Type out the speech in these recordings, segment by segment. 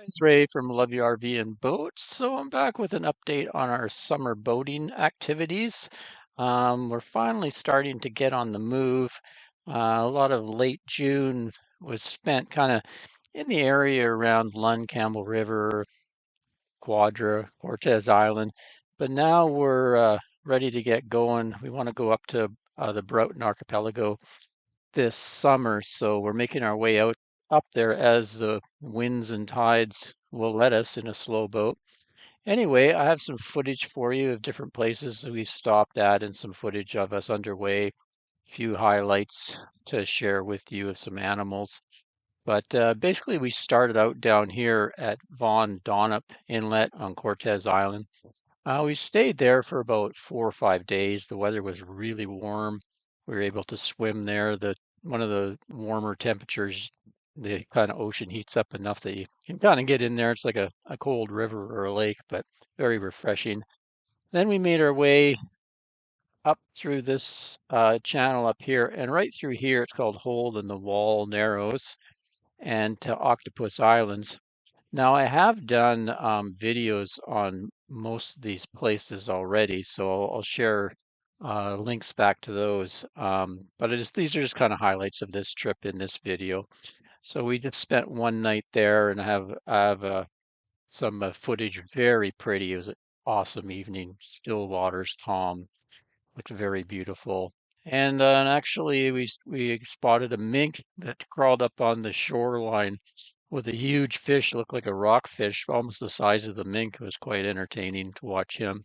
It's Ray from Love Your RV and Boats. So I'm back with an update on our summer boating activities. We're finally starting to get on the move. A lot of late June was spent kind of in the area around Lund, Campbell River, Quadra, Cortes Island, but now we're ready to get going. We want to go up to the Broughton Archipelago this summer, so we're making our way out up there as the winds and tides will let us in a slow boat. Anyway, I have some footage for you of different places that we stopped at and some footage of us underway, a few highlights to share with you of some animals. But basically, we started out down here at Von Donop Inlet on Cortes Island. We stayed there for about 4 or 5 days. The weather was really warm. We were able to swim there. The one of the warmer temperatures, the kind of ocean heats up enough that you can kind of get in there. It's like a cold river or a lake, but very refreshing. Then we made our way up through this channel up here, and right through here, it's called Hole in the Wall Narrows, and to Octopus Islands. Now, I have done videos on most of these places already, so I'll share links back to those. But these are just kind of highlights of this trip in this video. So we just spent one night there, and I have some footage. Very pretty. It was an awesome evening. Still waters, calm, looked very beautiful. And actually, we spotted a mink that crawled up on the shoreline with a huge fish, looked like a rockfish, almost the size of the mink. It was quite entertaining to watch him.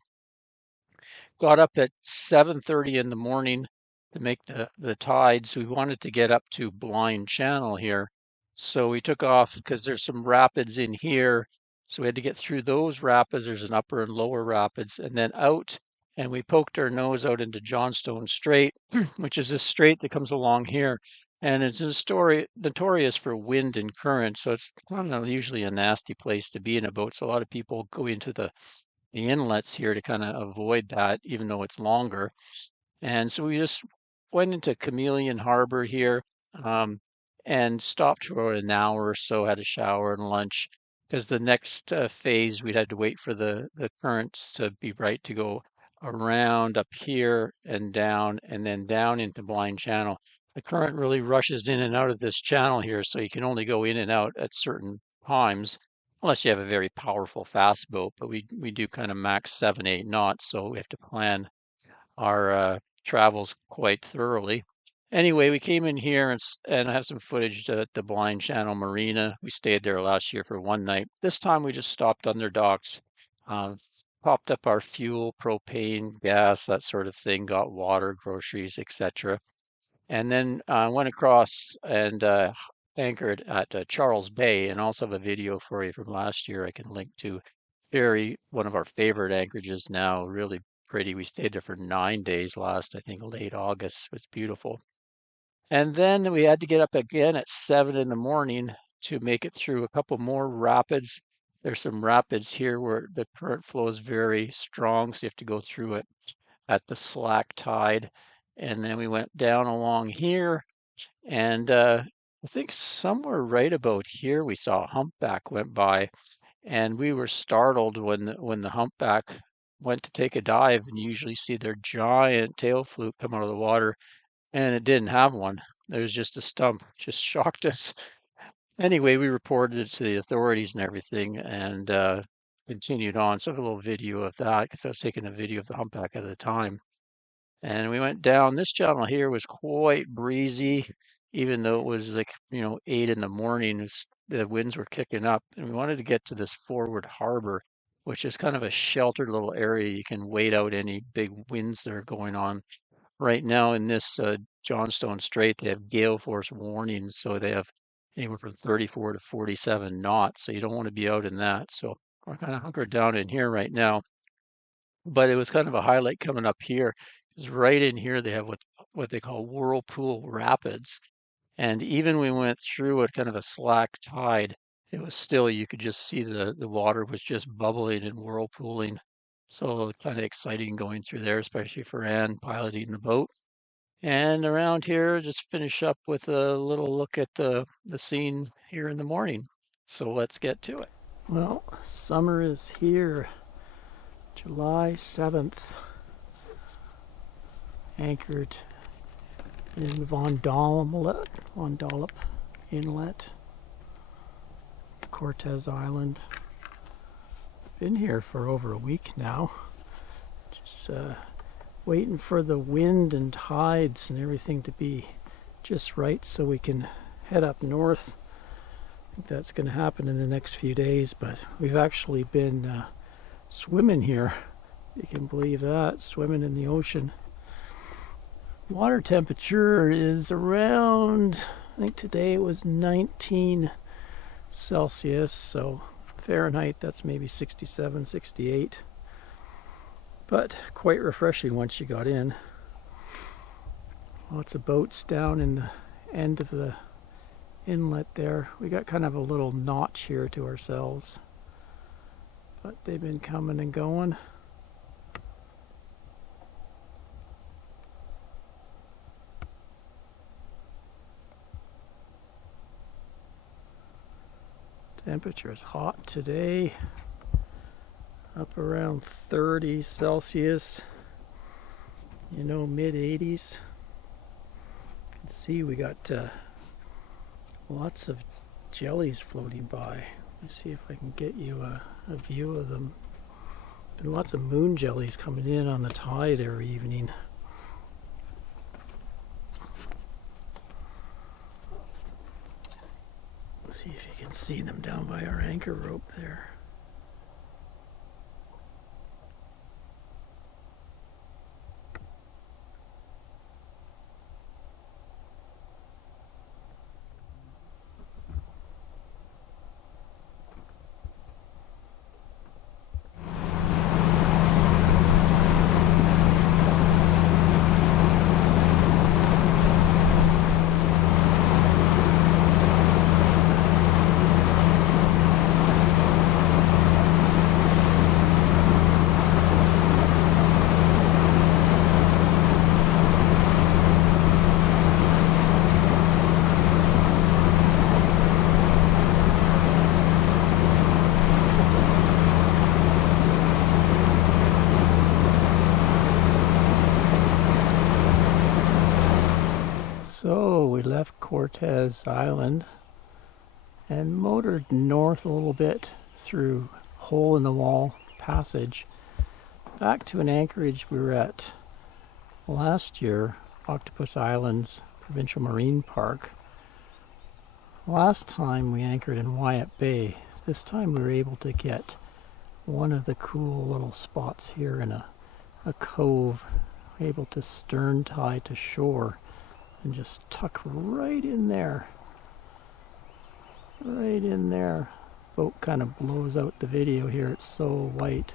Got up at 7:30 in the morning to make the tides. We wanted to get up to Blind Channel here. So we took off because there's some rapids in here. So we had to get through those rapids. There's an upper and lower rapids, and then out. And we poked our nose out into Johnstone Strait, which is this strait that comes along here. And it's a story notorious for wind and current. So it's kind of usually a nasty place to be in a boat. So a lot of people go into the inlets here to kind of avoid that, even though it's longer. And so we just went into Cameleon Harbour here um, and stopped for an hour or so, had a shower and lunch, because the next phase we'd had to wait for the currents to be right to go around up here and then down into Blind Channel. The current really rushes in and out of this channel here, so you can only go in and out at certain times unless you have a very powerful fast boat. But we do kind of max 7, 8 knots, so we have to plan our travels quite thoroughly. Anyway, we came in here and I have some footage at the Blind Channel Marina. We stayed there last year for one night. This time we just stopped on their docks, uh, popped up our fuel, propane, gas, that sort of thing, got water, groceries, etc. And then went across and anchored at Charles Bay, and also have a video for you from last year I can link to. Very one of our favorite anchorages now, really pretty. We stayed there for 9 days last, I think, late August. It was beautiful. And then we had to get up again at 7 in the morning to make it through a couple more rapids. There's some rapids here where the current flow is very strong, so you have to go through it at the slack tide. And then we went down along here, and I think somewhere right about here we saw a humpback went by, and we were startled when the humpback went to take a dive, and you usually see their giant tail fluke come out of the water, and it didn't have one. It was just a stump. Just shocked us. Anyway, we reported it to the authorities and everything, and continued on. So I have a little video of that because I was taking a video of the humpback at the time. And we went down. This channel here was quite breezy, even though it was like, 8 in the morning. The winds were kicking up, and we wanted to get to this Forward Harbour, which is kind of a sheltered little area. You can wait out any big winds that are going on. Right now in this Johnstone Strait, they have gale force warnings, so they have anywhere from 34 to 47 knots. So you don't want to be out in that. So we're kind of hunkered down in here right now. But it was kind of a highlight coming up here, because right in here they have what they call whirlpool rapids. And even we went through at kind of a slack tide, it was still, you could just see the water was just bubbling and whirlpooling. So kind of exciting going through there, especially for Anne piloting the boat. And around here, just finish up with a little look at the scene here in the morning. So let's get to it. Well, summer is here. July 7th. Anchored in Donop Inlet, Cortes Island. Been here for over a week now. Just waiting for the wind and tides and everything to be just right so we can head up north. I think that's going to happen in the next few days, but we've actually been swimming here. You can believe that, swimming in the ocean. Water temperature is around, I think today it was 19 Celsius, so Fahrenheit that's maybe 67, 68. But quite refreshing once you got in. Lots of boats down in the end of the inlet there. We got kind of a little notch here to ourselves, but they've been coming and going. Temperature is hot today, up around 30 Celsius, you know, mid 80s. You can see we got lots of jellies floating by. Let's see if I can get you a view of them. Been lots of moon jellies coming in on the tide every evening. See if you can see them down by our anchor rope there. So we left Cortes Island and motored north a little bit through Hole in the Wall Passage back to an anchorage we were at last year, Octopus Islands Provincial Marine Park. Last time we anchored in Wyatt Bay. This time we were able to get one of the cool little spots here in a cove, able to stern tie to shore and just tuck right in there. Right in there. Boat kind of blows out the video here, it's so white.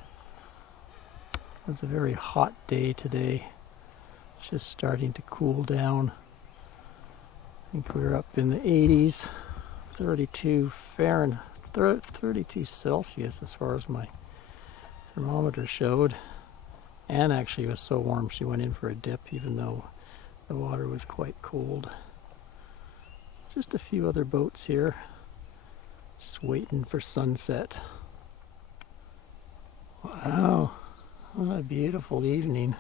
It was a very hot day today. It's just starting to cool down. I think we were up in the 80s, 32 Fahrenheit, 32 Celsius as far as my thermometer showed. Anne actually was so warm she went in for a dip even though the water was quite cold. Just a few other boats here, just waiting for sunset. Wow, what a beautiful evening.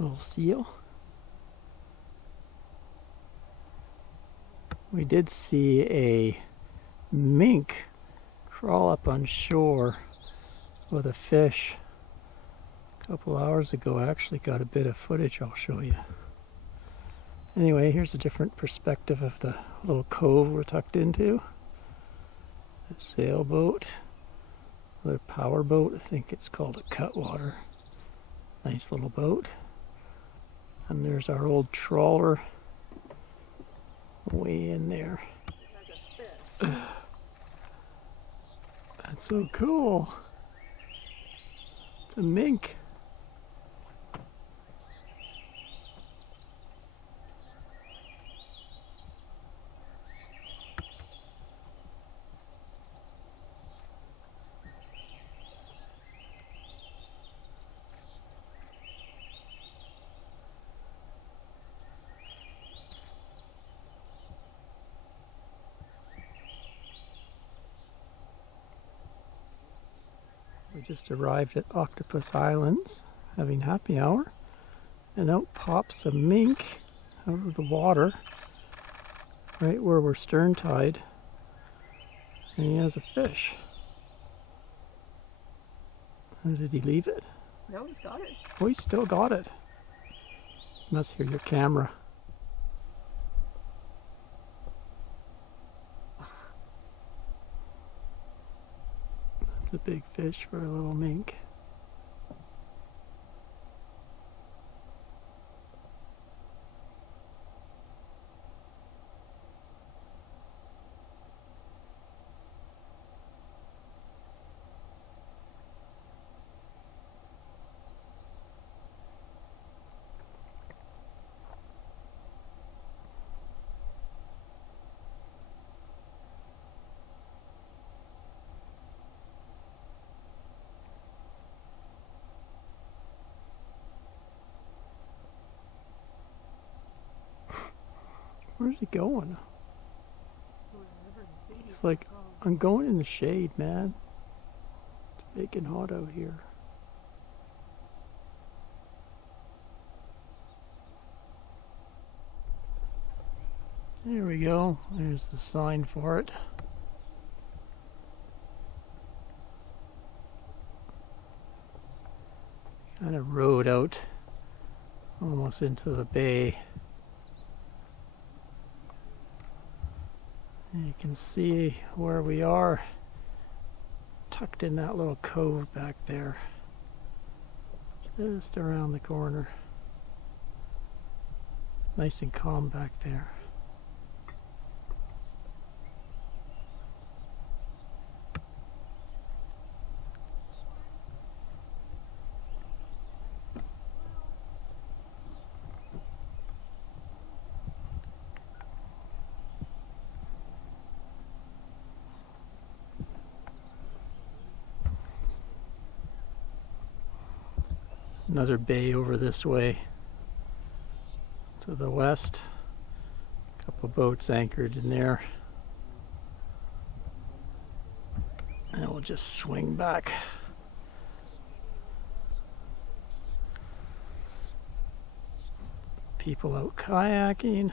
Little seal. We did see a mink crawl up on shore with a fish a couple hours ago. I actually got a bit of footage I'll show you. Anyway, here's a different perspective of the little cove we're tucked into. A sailboat, another power boat, I think it's called a cutwater. Nice little boat. And there's our old trawler way in there. That's so cool. It's a mink. Just arrived at Octopus Islands, having happy hour, and out pops a mink out of the water, right where we're stern tied, and he has a fish. Or did he leave it? No, he's got it. Oh, he's still got it. Must hear your camera. That's a big fish for a little mink. Where's he going? It's like, I'm going in the shade, man. It's baking hot out here. There we go. There's the sign for it. Kind of rode out almost into the bay. You can see where we are, tucked in that little cove back there, just around the corner. Nice and calm back there. Another bay over this way to the west. A couple boats anchored in there. And we'll just swing back. People out kayaking.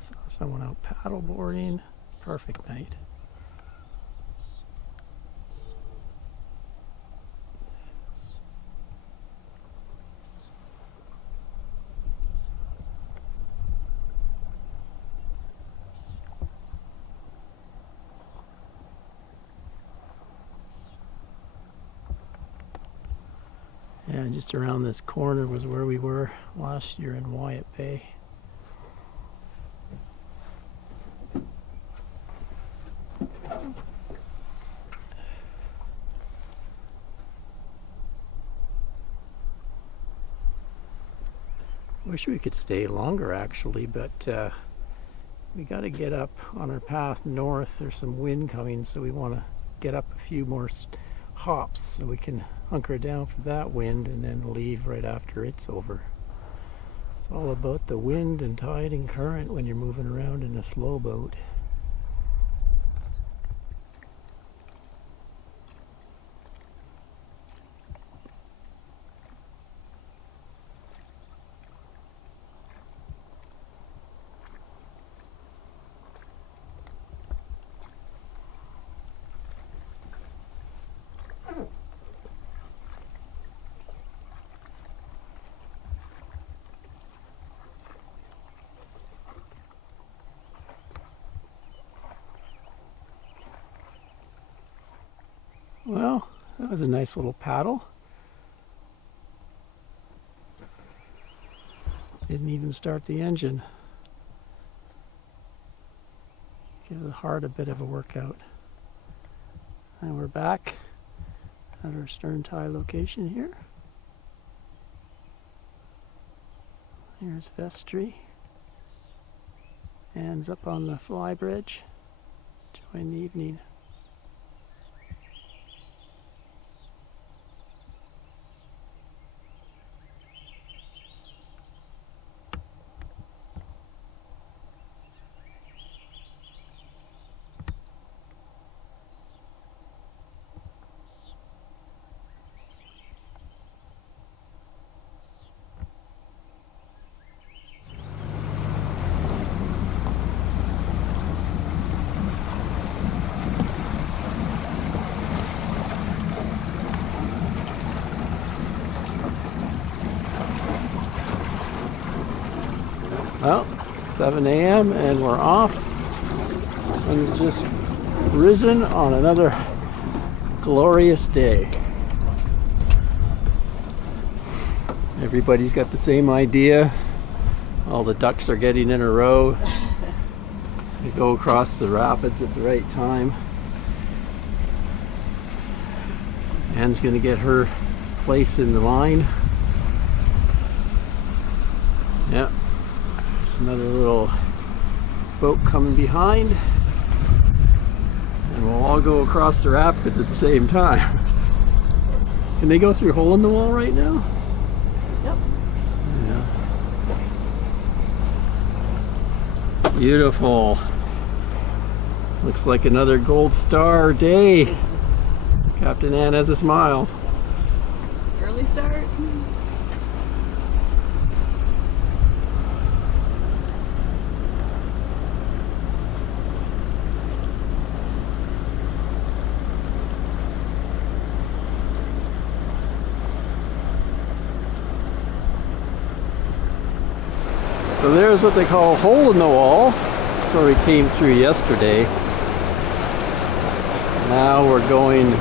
Saw someone out paddleboarding. Perfect night. And just around this corner was where we were last year in Wyatt Bay. Wish we could stay longer actually, but we got to get up on our path north. There's some wind coming, so we want to get up a few more hops so we can hunker down for that wind and then leave right after it's over. It's all about the wind and tide and current when you're moving around in a slow boat. Well, that was a nice little paddle. Didn't even start the engine. Give the heart a bit of a workout. And we're back at our stern tie location here. Here's Vestry. Hands up on the fly bridge. Enjoying the evening. 7 a.m. and we're off. Sun's just risen on another glorious day. Everybody's got the same idea. All the ducks are getting in a row. They go across the rapids at the right time. Anne's gonna get her place in the line. Yep. There's another little boat coming behind. And we'll all go across the rapids at the same time. Can they go through a hole in the wall right now? Yep. Yeah. Beautiful. Looks like another gold star day. Captain Ann has a smile. Early start. So there's what they call a hole in the wall. That's where we came through yesterday. Now we're going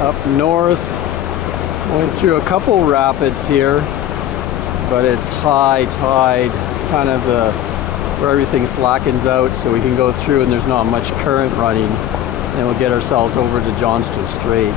up north, going through a couple rapids here, but it's high tide, kind of where everything slackens out, so we can go through and there's not much current running, and we'll get ourselves over to Johnston Strait.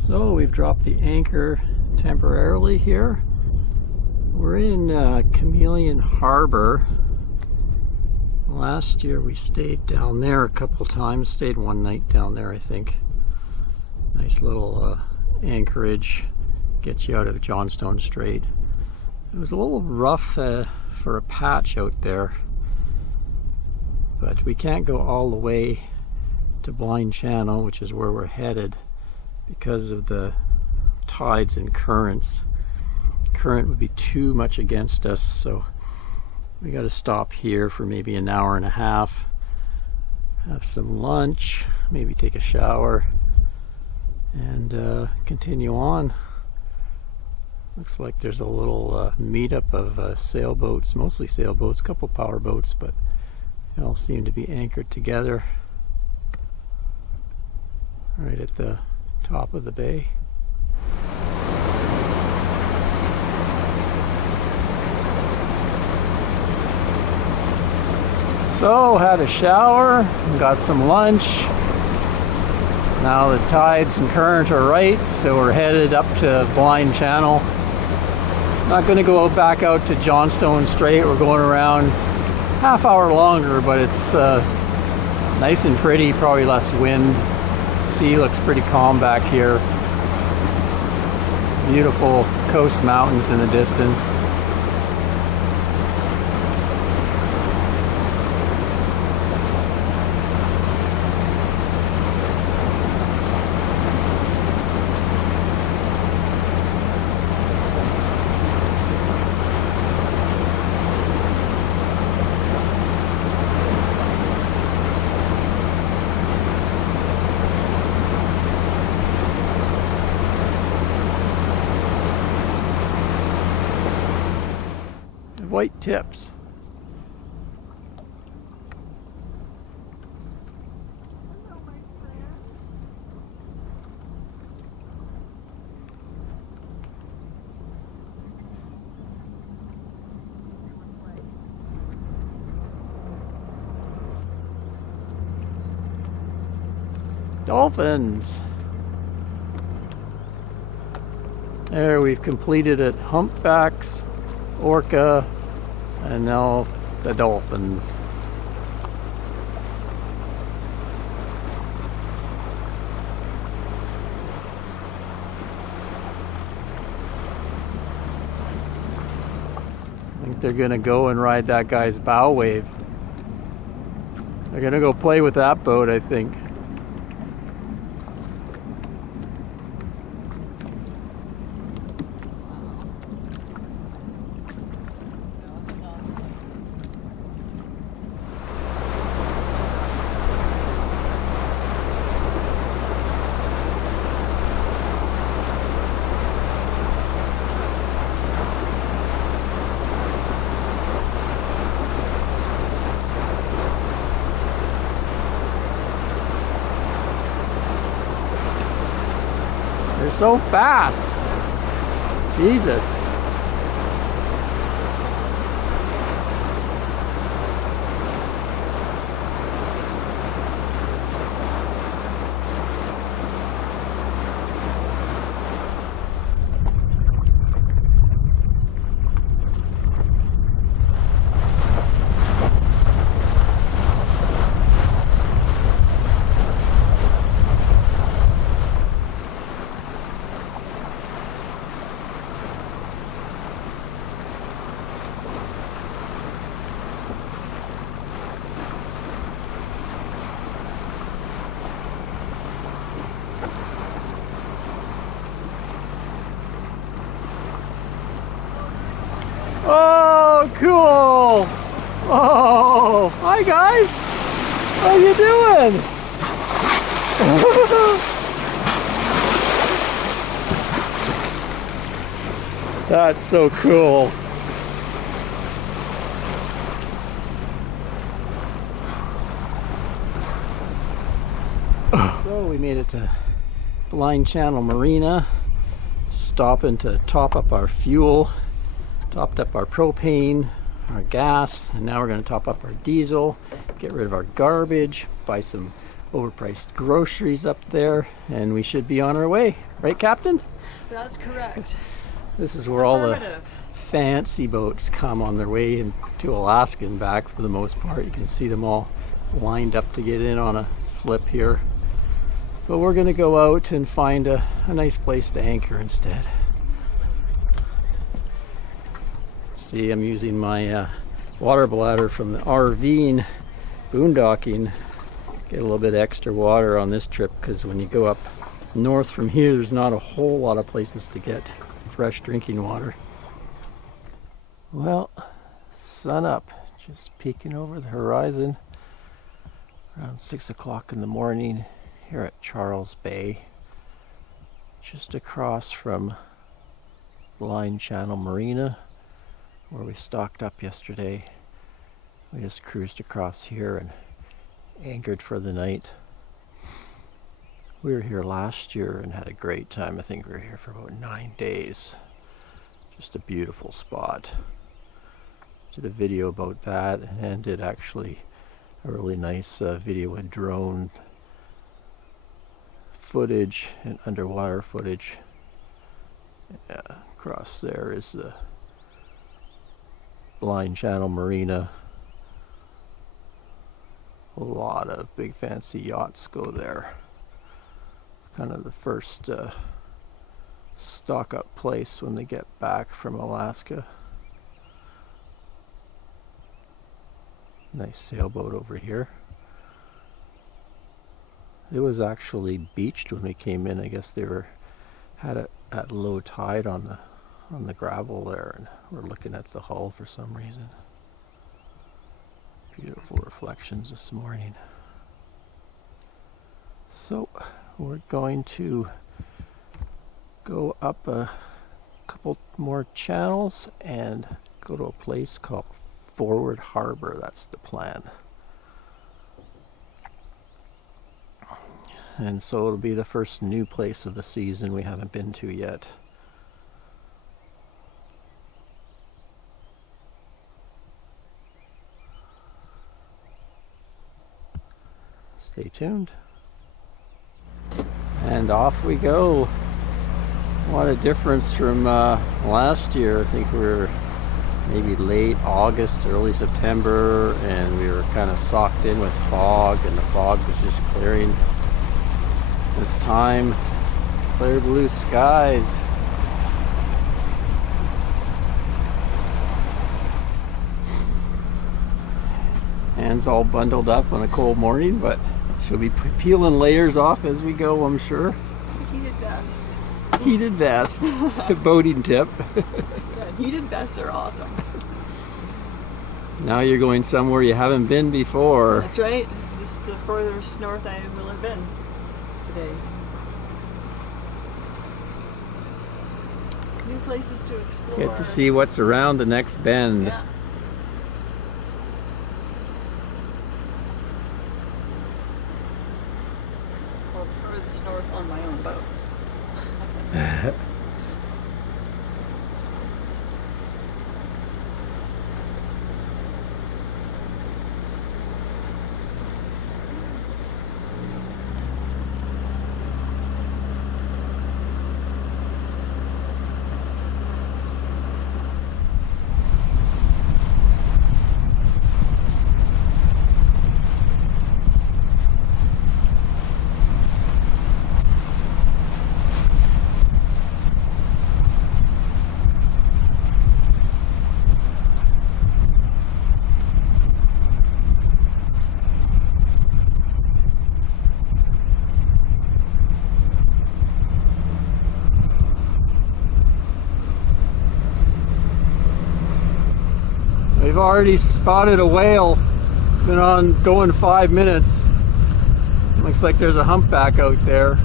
So we've dropped the anchor temporarily here. We're in Cameleon Harbour. Last year we stayed down there a couple times, stayed one night down there I think. Nice little anchorage, gets you out of Johnstone Strait. It was a little rough for a patch out there, but we can't go all the way to Blind Channel, which is where we're headed, because of the tides and currents. Current would be too much against us, so we got to stop here for maybe an hour and a half, have some lunch, maybe take a shower, and continue on. Looks like there's a little meetup of sailboats, mostly sailboats, a couple power boats, but they all seem to be anchored together right at the top of the bay. So had a shower and got some lunch. Now the tides and current are right, so we're headed up to Blind Channel. Not going to go back out to Johnstone Strait. We're going around half hour longer, but it's nice and pretty, probably less wind. Sea looks pretty calm back here. Beautiful coast mountains in the distance. White tips. Dolphins. There, we've completed it. Humpbacks, orca, and now the dolphins. And think they're gonna go and ride that guy's bow wave. They're gonna go play with that boat, I think. They're so fast. Jesus. Oh, cool! Oh, hi guys! How you doing? That's so cool. So we made it to Blind Channel Marina, stopping to top up our fuel. Topped up our propane, our gas, and now we're going to top up our diesel, get rid of our garbage, buy some overpriced groceries up there, and we should be on our way. Right, Captain? That's correct. This is where all the fancy boats come on their way to Alaska and back for the most part. You can see them all lined up to get in on a slip here. But we're going to go out and find a nice place to anchor instead. See, I'm using my water bladder from the RVing boondocking. Get a little bit extra water on this trip because when you go up north from here, there's not a whole lot of places to get fresh drinking water. Well, sun up, just peeking over the horizon around 6 o'clock in the morning here at Charles Bay, just across from Blind Channel Marina, where we stocked up yesterday. We just cruised across here and anchored for the night. We were here last year and had a great time. I think we were here for about 9 days. Just a beautiful spot. Did a video about that and did actually a really nice video with drone footage and underwater footage. Yeah, across there is the Blind Channel Marina. A lot of big fancy yachts go there. It's kind of the first stock up place when they get back from Alaska. Nice sailboat over here. It was actually beached when we came in. I guess they had it at low tide on the gravel there, and we're looking at the hull for some reason. Beautiful reflections this morning. So we're going to go up a couple more channels and go to a place called Forward Harbour. That's the plan. And so it'll be the first new place of the season we haven't been to yet. Stay tuned. And off we go. What a difference from last year. I think we were maybe late August, early September, and we were kind of socked in with fog, and the fog was just clearing. This time, clear blue skies. Hands all bundled up on a cold morning, but she'll be peeling layers off as we go, I'm sure. Heated vest. Heated vest. Boating tip. Yeah, heated vests are awesome. Now you're going somewhere you haven't been before. That's right. Just the furthest north I will have been today. New places to explore. Get to see what's around the next bend. Yeah. Well, the furthest north on my own boat. We've already spotted a whale. Been on going 5 minutes. Looks like there's a humpback out there.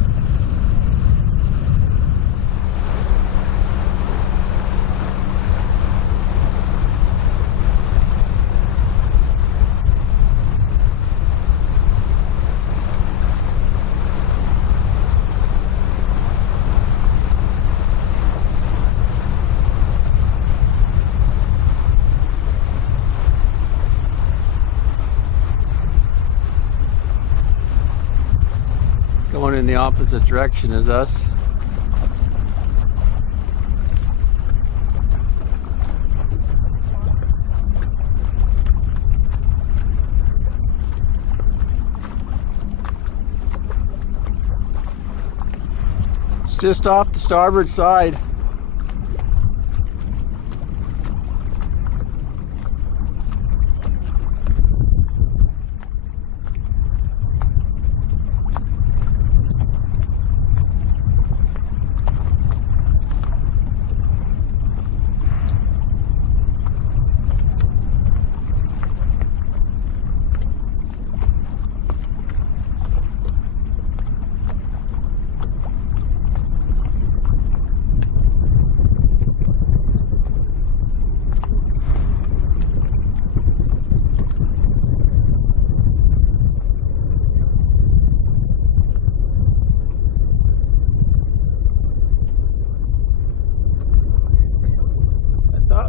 Going in the opposite direction as us. It's just off the starboard side.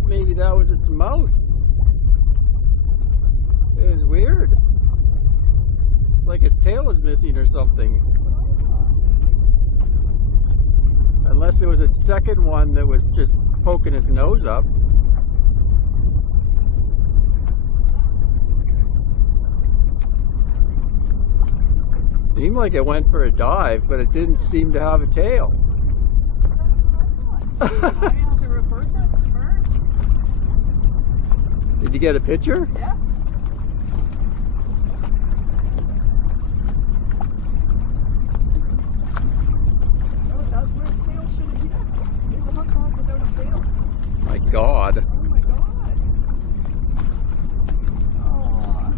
Maybe that was its mouth. It was weird. Like its tail was missing or something. Unless it was its second one that was just poking its nose up. Seemed like it went for a dive, but it didn't seem to have a tail. I have to report this first. Did you get a picture? Yeah. Oh, that's where its tail should have been. There's a humpback without a tail. My God. Oh my God. Aw.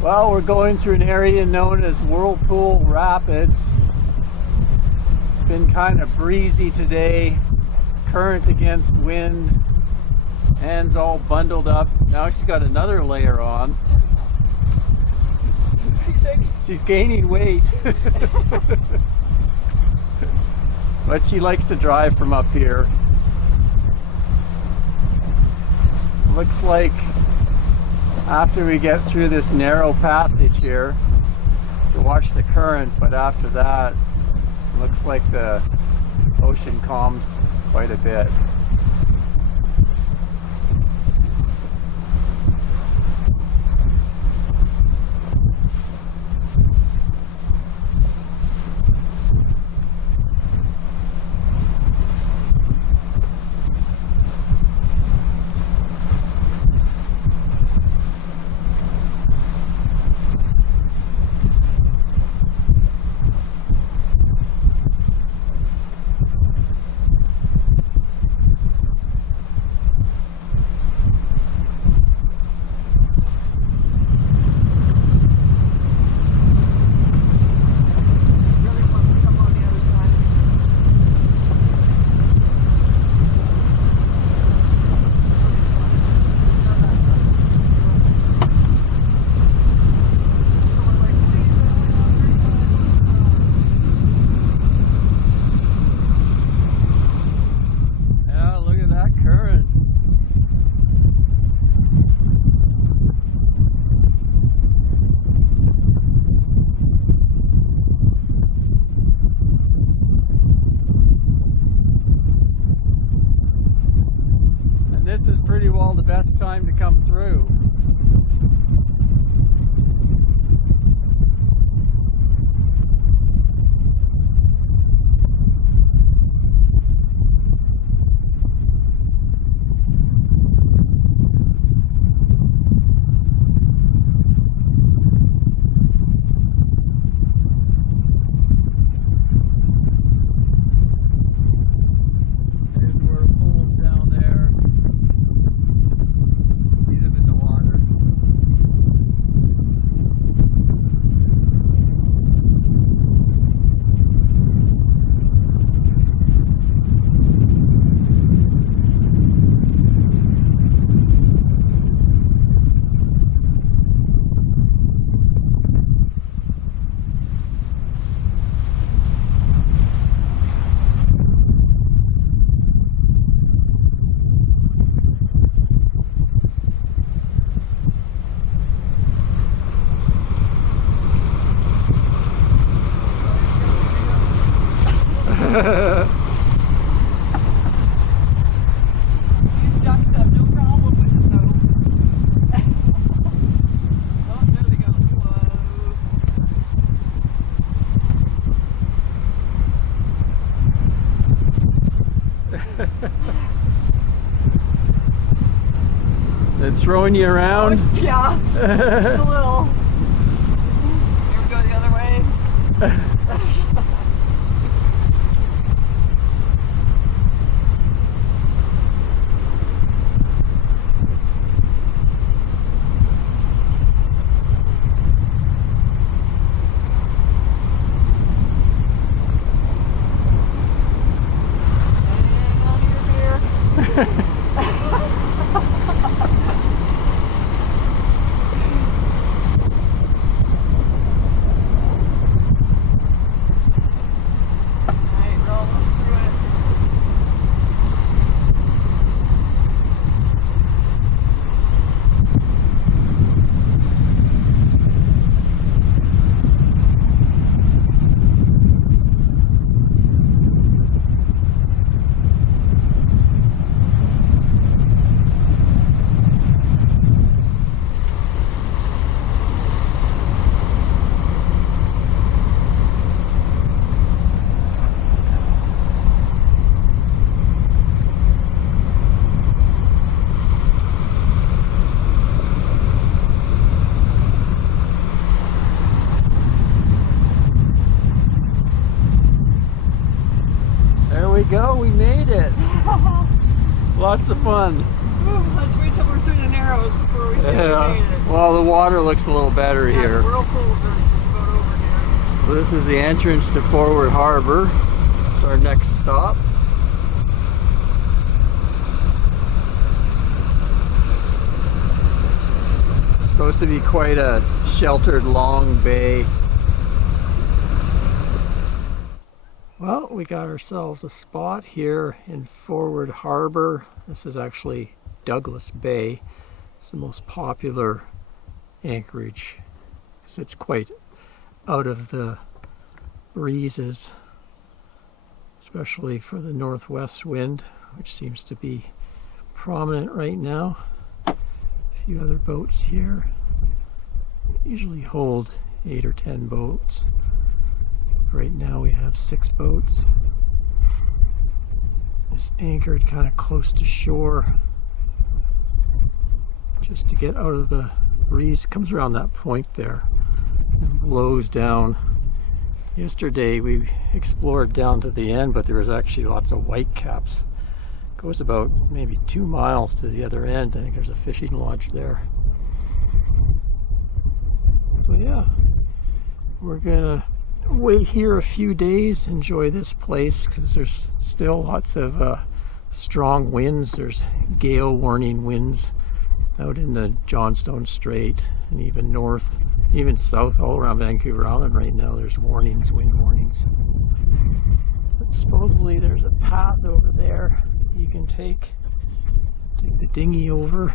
Well, we're going through an area known as Whirlpool Rapids. been kind of breezy today, current against wind. Anne's all bundled up. Now she's got another layer on. She's gaining weight. But she likes to drive from up here. Looks like after we get through this narrow passage here, to watch the current, but after that, looks like the ocean calms quite a bit. This is pretty well the best time to come through. These ducks have no problem with it though. Oh, there they go. Whoa. They're throwing you around? Oh, yeah, just a little. Here we go the other way. Go, we made it. Lots of fun. Ooh, let's wait till we're through the Narrows before we say we made it. Well, the water looks a little better here. The whirlpools are just about over here. So this is the entrance to Forward Harbour. our next stop. Supposed to be quite a sheltered long bay. Well, we got ourselves a spot here in Forward Harbour. This is actually Douglas Bay. It's the most popular anchorage because it's quite out of the breezes, especially for the northwest wind, which seems to be prominent right now. A few other boats here. Usually hold 8 or 10 boats. Right now we have 6 boats. It's anchored kind of close to shore just to get out of the breeze. It comes around that point there and blows down. Yesterday we explored down to the end, but there was actually lots of whitecaps. It goes about maybe 2 miles to the other end. I think there's a fishing lodge there. So yeah, we're gonna wait here a few days, enjoy this place because there's still lots of strong winds. There's gale warning winds out in the Johnstone Strait and even north, even south, all around Vancouver Island right now. There's warnings, wind warnings. But supposedly there's a path over there you can take the dinghy over,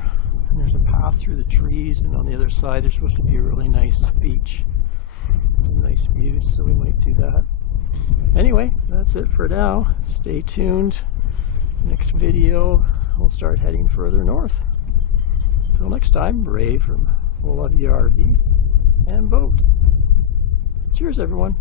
and there's a path through the trees, and on the other side there's supposed to be a really nice beach. Some nice views, so we might do that. Anyway, that's it for now. Stay tuned. Next video, we'll start heading further north. Until next time, Ray from RV and Boat. Cheers, everyone.